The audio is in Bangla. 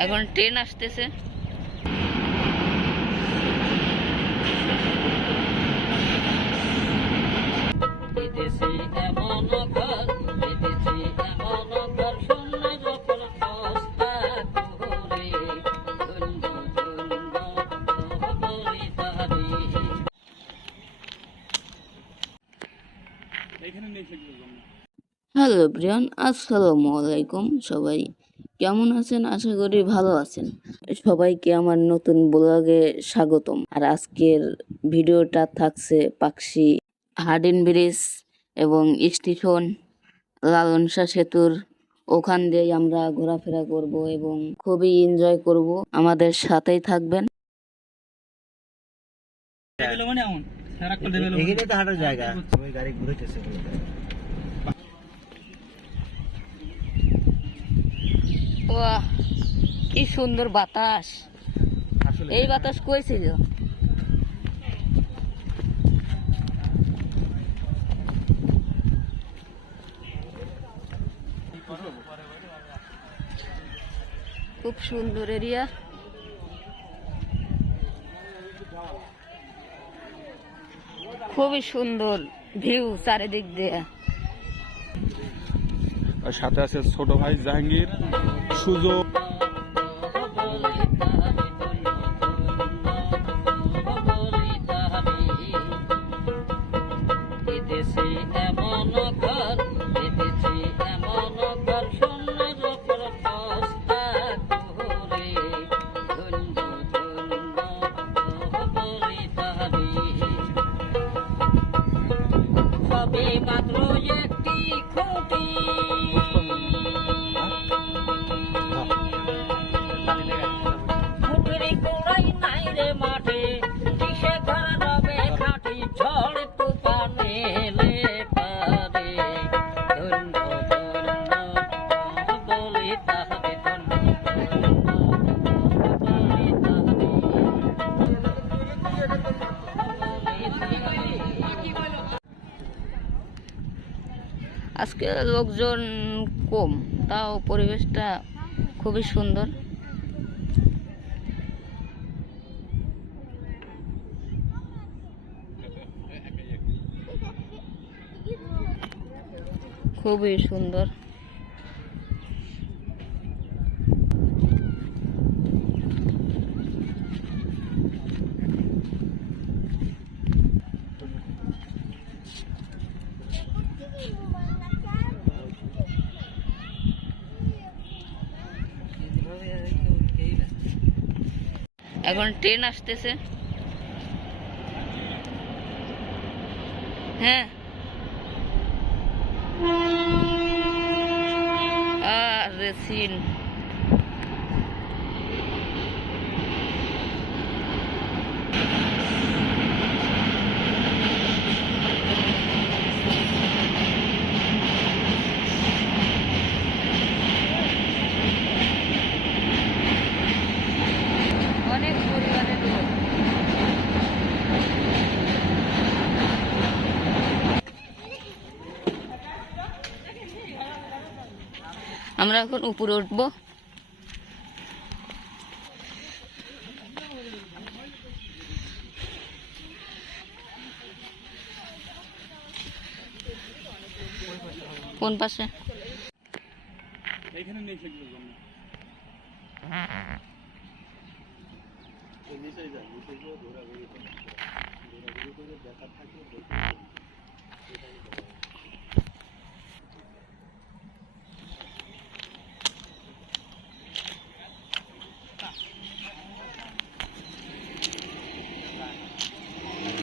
এখন ট্রেন আসতেছে বিদেশি এমন ঘর হ্যালো প্রিয়ান আসসালামু আলাইকুম সবাই। কেমন আছেন? আশা করি ভালো আছেন। সবাইকে আমার নতুন ব্লগে স্বাগতম। আর আজকের ভিডিওটা থাকছে পাকশি হার্ডিন ব্রিজ এবং স্টেশন, লালনসা সেতুর। ওখান দিয়ে আমরা ঘোরাফেরা করব এবং খুবই এনজয় করব। আমাদের সাথেই থাকবেন। জায়গা। গাড়ি ঘুরেতেছে। বাহ কি সুন্দর বাতাস। এই বাতাস কইছিল খুব সুন্দর এরিয়া। খুবই সুন্দর ভিউ চারিদিক দিয়ে। আর সাথে আছে ছোট ভাই জাহাঙ্গীর। সুযোগ। মাত্র একটি খুঁটি। আজকে লোকজন কম তাও পরিবেশটা খুবই সুন্দর। খুবই সুন্দর। এখন ট্রেন আসতেছে। হ্যাঁ। আরে সিন আমরা এখন উপরে উঠবো। কোন পাশে? এখানে নেই নিচে